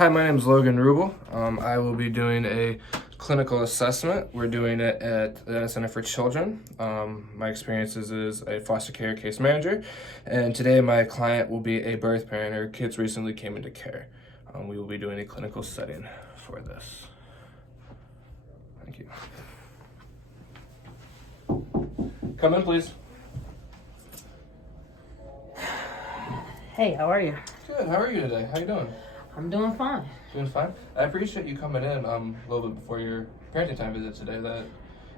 Hi, my name is Logan Rubel. I will be doing a clinical assessment. We're doing it at the Center for Children. My experiences as a foster care case manager, and today my client will be a birth parent. Her kids recently came into care. We will be doing a clinical setting for this. Thank you. Come in, please. Hey, how are you? Good. How are you today? How you doing? I'm doing fine. Doing fine. I appreciate you coming in a little bit before your parenting time visit today. That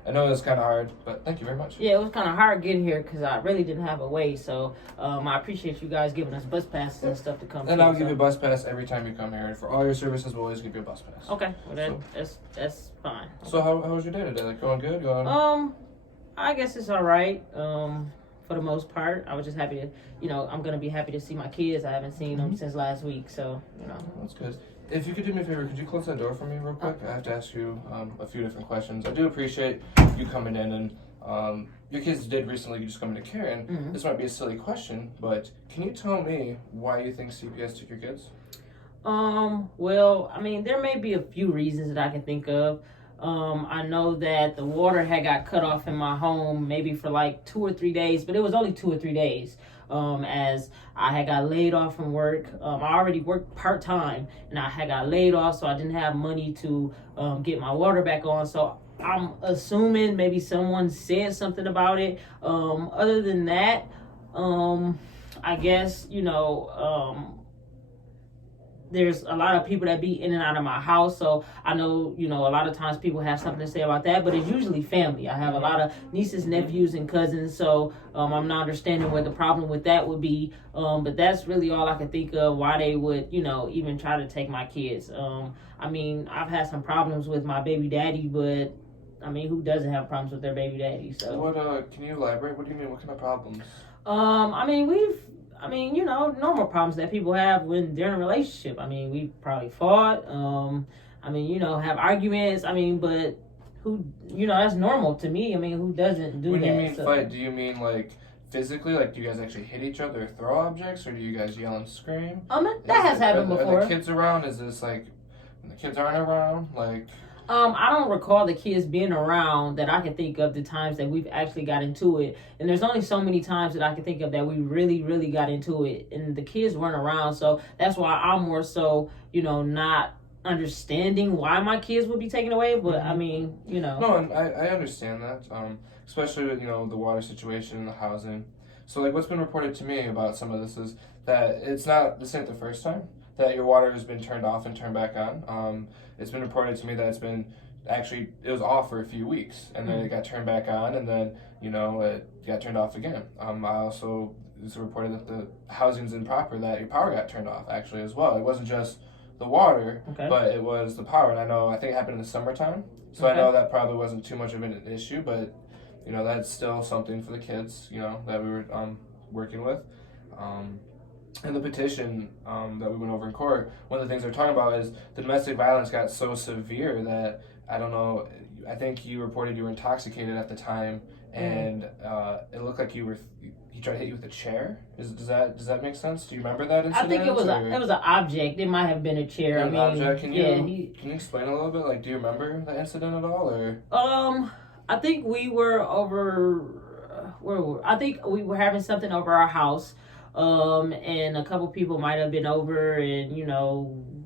I know it was kind of hard, but thank you very much. Yeah, it was kind of hard getting here because I really didn't have a way. So I appreciate you guys giving us bus passes and stuff to come. And I'll give you a bus pass every time you come here. And for all your services, we'll always give you a bus pass. Okay, well that's fine. So how was your day today? Like going good? Going? I guess it's all right. For the most part, I was just happy to, I'm gonna be happy to see my kids. I haven't seen them since last week, so That's good. If you could do me a favor, could you close that door for me real quick? I have to ask you a few different questions. I do appreciate you coming in, and your kids did recently just come into care, and this might be a silly question, but can you tell me why you think CPS took your kids? Well, I mean, there may be a few reasons that I can think of. I know that the water had got cut off in my home maybe for like 2 or 3 days, but it was only 2 or 3 days. As I had got laid off from work. I already worked part-time and I had got laid off, so I didn't have money to get my water back on. So I'm assuming maybe someone said something about it. Other than that, I guess, there's a lot of people that be in and out of my house, so I know, a lot of times people have something to say about that, but it's usually family. I have a lot of nieces, nephews, and cousins, so I'm not understanding what the problem with that would be, but that's really all I can think of why they would, even try to take my kids. I mean, I've had some problems with my baby daddy, but, I mean, who doesn't have problems with their baby daddy, so. What, can you elaborate? What do you mean? What kind of problems? Normal problems that people have when they're in a relationship. I mean, we've probably fought, have arguments. I mean, but who, that's normal to me. I mean, who doesn't do that? When you mean fight, do you mean like physically? Like, do you guys actually hit each other or throw objects, or do you guys yell and scream? That has happened before. Are the kids around? Is this like when the kids aren't around? Like... I don't recall the kids being around that I can think of the times that we've actually got into it. And there's only so many times that I can think of that we really, really got into it. And the kids weren't around. So that's why I'm more so, not understanding why my kids would be taken away. But I mean, No, and I understand that, especially with, the water situation and the housing. So like what's been reported to me about some of this is that this ain't the first time that your water has been turned off and turned back on. It's been reported to me that it was off for a few weeks, and then it got turned back on, and then, it got turned off again. It's reported that the housing's improper, that your power got turned off, actually, as well. It wasn't just the water, but it was the power, and I think it happened in the summertime, so I know that probably wasn't too much of an issue, but, that's still something for the kids, that we were working with. In the petition that we went over in court, one of the things they're talking about is the domestic violence got so severe that, I don't know, I think you reported you were intoxicated at the time, and it looked like he tried to hit you with a chair. Does that make sense? Do you remember that incident? I think it was an object. It might have been a chair. An object. Can you explain a little bit? Like, do you remember the incident at all, or? I think we were over. I think we were having something over our house. And a couple people might have been over, and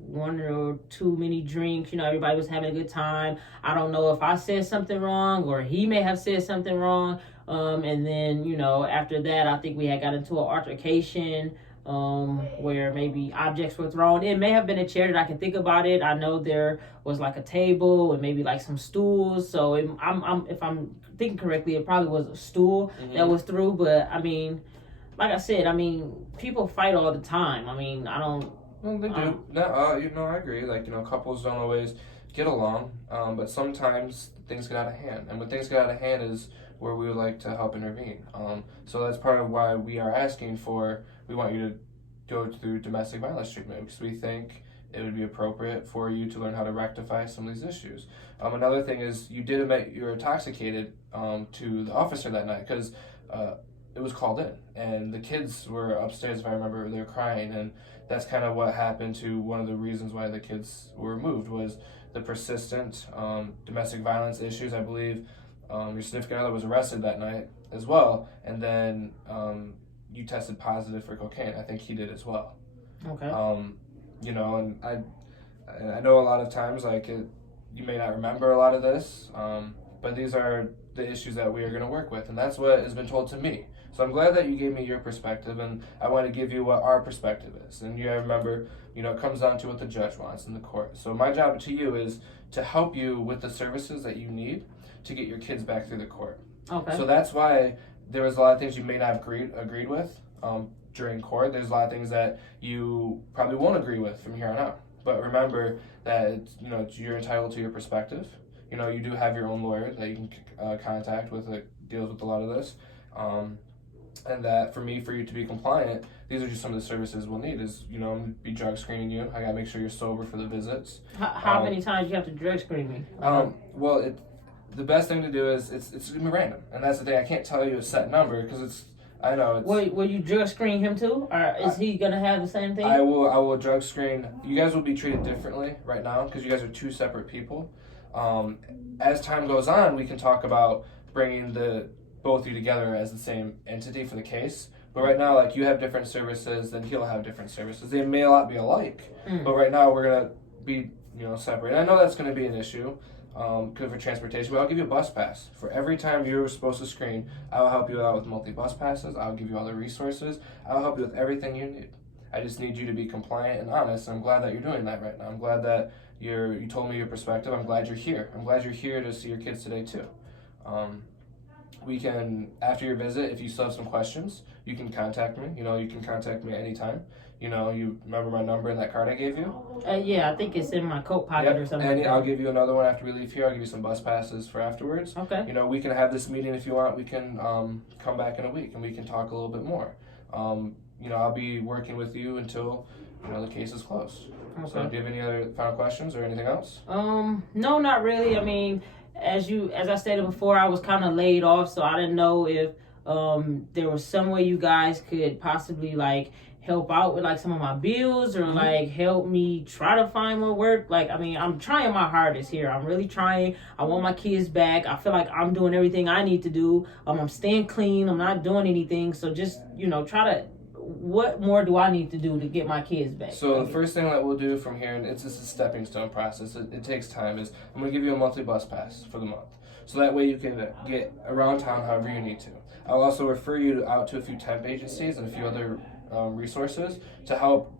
one or too many drinks. Everybody was having a good time. I don't know if I said something wrong or he may have said something wrong. And then after that, I think we had got into an altercation where maybe objects were thrown. It may have been a chair that I can think about it. I know there was like a table and maybe like some stools. So if I'm thinking correctly, it probably was a stool that was through. But I mean, like I said, people fight all the time. I don't... Well, they do. I agree. Like, couples don't always get along, but sometimes things get out of hand. And when things get out of hand is where we would like to help intervene. So that's part of why we are asking we want you to go through domestic violence treatment, because we think it would be appropriate for you to learn how to rectify some of these issues. Another thing is you did admit you were intoxicated to the officer that night, because it was called in, and the kids were upstairs. If I remember, they were crying, and that's kind of what happened to one of the reasons why the kids were removed was the persistent domestic violence issues. I believe your significant other was arrested that night as well, and then you tested positive for cocaine. I think he did as well. Okay. You know, and I know a lot of times you may not remember a lot of this, but these are the issues that we are going to work with, and that's what has been told to me. So I'm glad that you gave me your perspective, and I want to give you what our perspective is. And you remember, you know, it comes down to what the judge wants in the court. So my job to you is to help you with the services that you need to get your kids back through the court. Okay. So that's why there was a lot of things you may not have agreed with during court. There's a lot of things that you probably won't agree with from here on out. But remember that you're entitled to your perspective. You know, you do have your own lawyer that you can contact with that deals with a lot of this. And that for you to be compliant, these are just some of the services we'll need. Is be drug screening you. I gotta make sure you're sober for the visits. How many times you have to drug screen me? Well, the best thing to do is it's gonna be random, and that's the thing. I can't tell you a set number because I know it's. Will you drug screen him too, or is he gonna have the same thing? I will drug screen. You guys will be treated differently right now because you guys are two separate people. As time goes on, we can talk about bringing both of you together as the same entity for the case. But right now, like, you have different services, then he'll have different services. They may not be alike, but right now we're gonna be separate. And I know that's gonna be an issue for transportation, but I'll give you a bus pass for every time you're supposed to screen. I'll help you out with monthly bus passes. I'll give you all the resources. I'll help you with everything you need. I just need you to be compliant and honest. And I'm glad that you're doing that right now. I'm glad that you told me your perspective. I'm glad you're here. I'm glad you're here to see your kids today too. We can, after your visit, if you still have some questions, you can contact me. You can contact me anytime. You remember my number in that card I gave you? Yeah, I think it's in my coat pocket or something. And I'll give you another one after we leave here. I'll give you some bus passes for afterwards. Okay. We can have this meeting if you want. We can come back in a week and we can talk a little bit more. I'll be working with you until the case is closed. Okay. So do you have any other final questions or anything else? No, not really. I mean, as I stated before, I was kind of laid off, so I didn't know if there was some way you guys could possibly help out with some of my bills or help me try to find more work. I'm trying my hardest here. I'm really trying. I want my kids back. I feel like I'm doing everything I need to do. I'm staying clean. I'm not doing anything. So just try to. What more do I need to do to get my kids back? So the first thing that we'll do from here, and it's just a stepping stone process, it takes time, is I'm going to give you a monthly bus pass for the month. So that way you can get around town however you need to. I'll also refer you out to a few temp agencies and a few other resources to help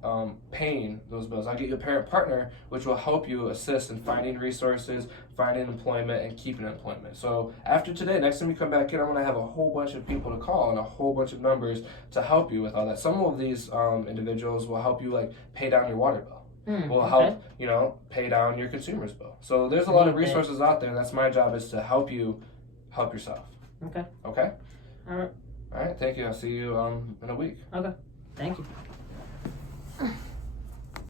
paying those bills. I'll get you a parent partner, which will help you assist in finding resources, finding employment, and keeping employment. So after today, next time you come back in, I'm going to have a whole bunch of people to call and a whole bunch of numbers to help you with all that. Some of these individuals will help you pay down your water bill. Will help pay down your consumer's bill. So there's a lot of resources out there. That's my job, is to help you help yourself. Okay. Okay. All right. Thank you. I'll see you in a week. Okay. Thank you.